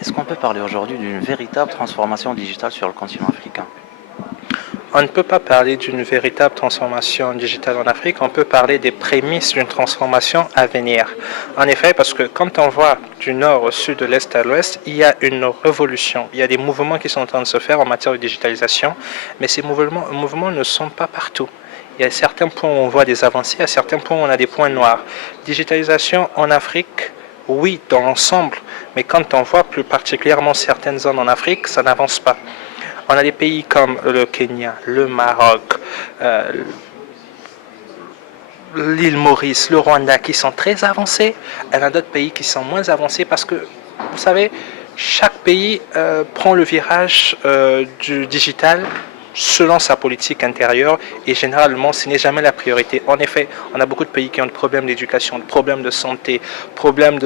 Est-ce qu'on peut parler aujourd'hui d'une véritable transformation digitale sur le continent africain? On ne peut pas parler d'une véritable transformation digitale en Afrique, on peut parler des prémices d'une transformation à venir. En effet, parce que quand on voit du nord au sud, de l'est à l'ouest, il y a une révolution. Il y a des mouvements qui sont en train de se faire en matière de digitalisation, mais ces mouvements ne sont pas partout. Il y a certains points où on voit des avancées, à certains points où on a des points noirs. Digitalisation en Afrique, oui, dans l'ensemble, mais quand on voit plus particulièrement certaines zones en Afrique, ça n'avance pas. On a des pays comme le Kenya, le Maroc, l'île Maurice, le Rwanda qui sont très avancés. Il y en a d'autres pays qui sont moins avancés parce que, vous savez, chaque pays prend le virage du digital selon sa politique intérieure et généralement ce n'est jamais la priorité. En effet, on a beaucoup de pays qui ont des problèmes d'éducation, des problèmes de santé, problèmes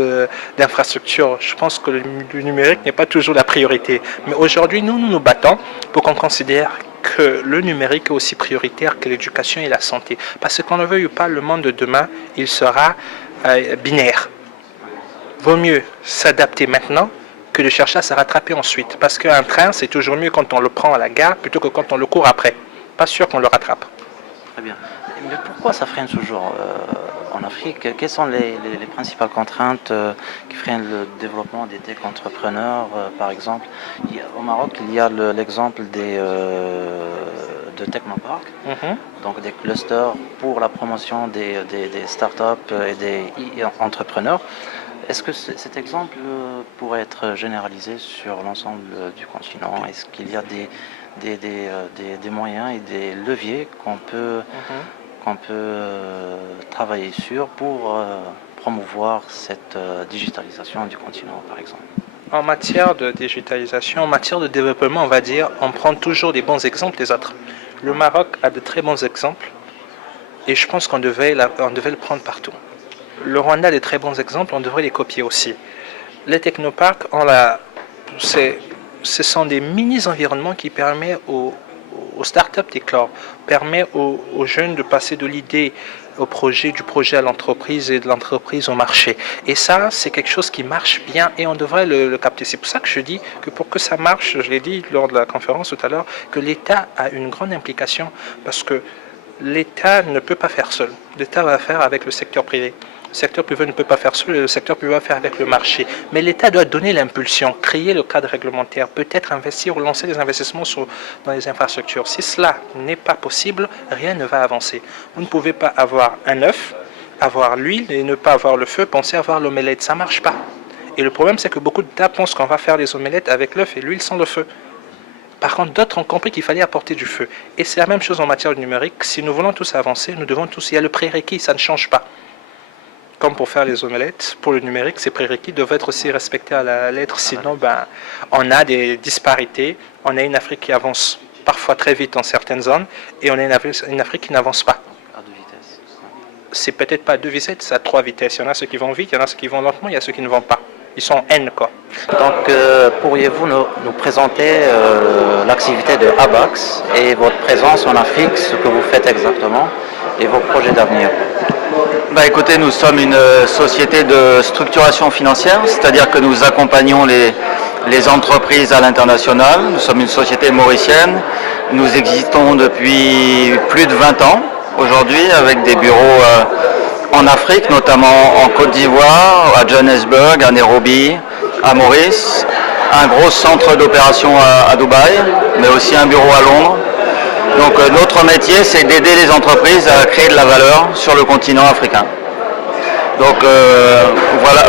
d'infrastructure. Je pense que le numérique n'est pas toujours la priorité. Mais aujourd'hui, nous nous battons pour qu'on considère que le numérique est aussi prioritaire que l'éducation et la santé. Parce qu'on ne veuille pas, le monde de demain, il sera binaire. Vaut mieux s'adapter maintenant que de chercher à se rattraper ensuite. Parce qu'un train, c'est toujours mieux quand on le prend à la gare plutôt que quand on le court après. Pas sûr qu'on le rattrape. Très bien. Mais pourquoi ça freine toujours en Afrique? Quelles sont les principales contraintes qui freinent le développement des tech entrepreneurs, par exemple? Au Maroc, il y a l'exemple de Technopark, donc des clusters pour la promotion des startups et des entrepreneurs. Est-ce que cet exemple pourrait être généralisé sur l'ensemble du continent? Est-ce qu'il y a des moyens et des leviers qu'on peut travailler sur pour promouvoir cette digitalisation du continent, par exemple? En matière de digitalisation, en matière de développement, on va dire, on prend toujours des bons exemples des autres. Le Maroc a de très bons exemples et je pense qu'on devait le prendre partout. Le Rwanda a de très bons exemples, on devrait les copier aussi. Les technoparks, ce sont des mini-environnements qui permettent aux startups d'éclore, permettent aux jeunes de passer de l'idée au projet, du projet à l'entreprise et de l'entreprise au marché. Et ça, c'est quelque chose qui marche bien et on devrait le capter. C'est pour ça que je dis que pour que ça marche, je l'ai dit lors de la conférence tout à l'heure, que l'État a une grande implication parce que l'État ne peut pas faire seul. L'État va faire avec le secteur privé. Le secteur privé ne peut pas faire seul, le secteur privé va faire avec le marché. Mais l'État doit donner l'impulsion, créer le cadre réglementaire, peut-être investir ou lancer des investissements dans les infrastructures. Si cela n'est pas possible, rien ne va avancer. Vous ne pouvez pas avoir un œuf, avoir l'huile et ne pas avoir le feu, penser avoir l'omelette. Ça ne marche pas. Et le problème, c'est que beaucoup d'États pensent qu'on va faire les omelettes avec l'œuf et l'huile sans le feu. Par contre, d'autres ont compris qu'il fallait apporter du feu. Et c'est la même chose en matière numérique. Si nous voulons tous avancer, nous devons tous... Il y a le prérequis, ça ne change pas. Comme pour faire les omelettes, pour le numérique, ces prérequis doivent être aussi respectés à la lettre. Sinon, on a des disparités. On a une Afrique qui avance parfois très vite dans certaines zones et on a une Afrique qui n'avance pas. À deux vitesses. C'est peut-être pas à deux vitesses, c'est à trois vitesses. Il y en a ceux qui vont vite, il y en a ceux qui vont lentement, il y a ceux qui ne vont pas. Ils sont en N, quoi. Donc, pourriez-vous nous présenter l'activité de ABAX et votre présence en Afrique, ce que vous faites exactement et vos projets d'avenir? Écoutez, nous sommes une société de structuration financière, c'est-à-dire que nous accompagnons les entreprises à l'international. Nous sommes une société mauricienne. Nous existons depuis plus de 20 ans aujourd'hui avec des bureaux en Afrique, notamment en Côte d'Ivoire, à Johannesburg, à Nairobi, à Maurice, un gros centre d'opération à Dubaï, mais aussi un bureau à Londres. Donc notre métier, c'est d'aider les entreprises à créer de la valeur sur le continent africain. Donc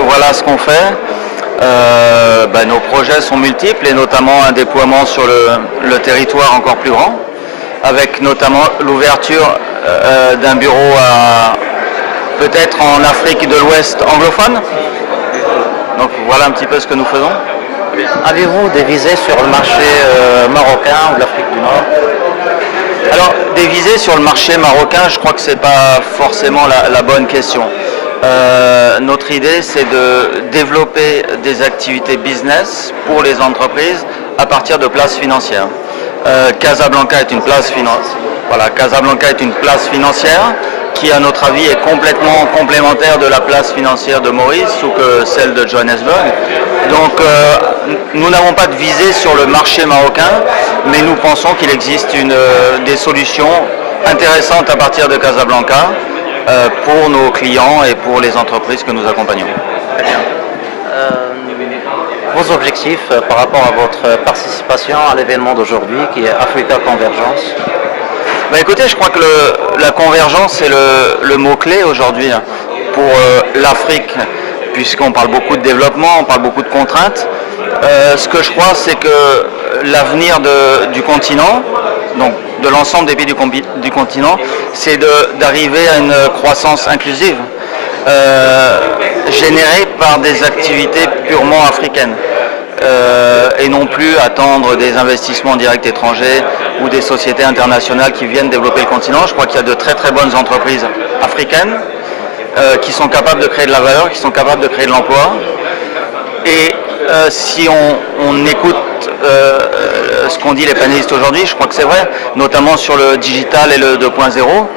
voilà ce qu'on fait. Nos projets sont multiples et notamment un déploiement sur le territoire encore plus grand, avec notamment l'ouverture d'un bureau peut-être en Afrique de l'Ouest anglophone. Donc voilà un petit peu ce que nous faisons. Avez-vous des visées sur le marché marocain ou de l'Afrique du Nord? Alors, des visées sur le marché marocain, je crois que ce n'est pas forcément la bonne question. Notre idée, c'est de développer des activités business pour les entreprises à partir de places financières. Casablanca est une place financière qui, à notre avis, est complètement complémentaire de la place financière de Maurice ou que celle de Johannesburg. Donc nous n'avons pas de visée sur le marché marocain, mais nous pensons qu'il existe des solutions intéressantes à partir de Casablanca pour nos clients et pour les entreprises que nous accompagnons. Très bien. Vos objectifs par rapport à votre participation à l'événement d'aujourd'hui qui est Africa Convergence? Écoutez, je crois que la convergence est le mot-clé aujourd'hui pour l'Afrique, puisqu'on parle beaucoup de développement, on parle beaucoup de contraintes. Ce que je crois, c'est que l'avenir du continent, donc de l'ensemble des pays du continent, c'est d'arriver à une croissance inclusive, générée par des activités purement africaines. Et non plus attendre des investissements directs étrangers ou des sociétés internationales qui viennent développer le continent. Je crois qu'il y a de très très bonnes entreprises africaines qui sont capables de créer de la valeur, qui sont capables de créer de l'emploi. Et si on écoute ce qu'ont dit les panélistes aujourd'hui, je crois que c'est vrai, notamment sur le digital et le 2.0,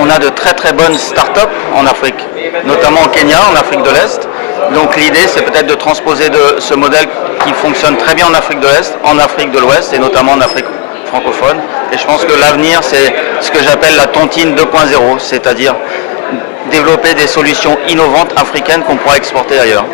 on a de très très bonnes start-up en Afrique, notamment au Kenya, en Afrique de l'Est. Donc l'idée, c'est peut-être de transposer ce modèle qui fonctionne très bien en Afrique de l'Est, en Afrique de l'Ouest et notamment en Afrique francophone. Et je pense que l'avenir, c'est ce que j'appelle la tontine 2.0, c'est-à-dire développer des solutions innovantes africaines qu'on pourra exporter ailleurs.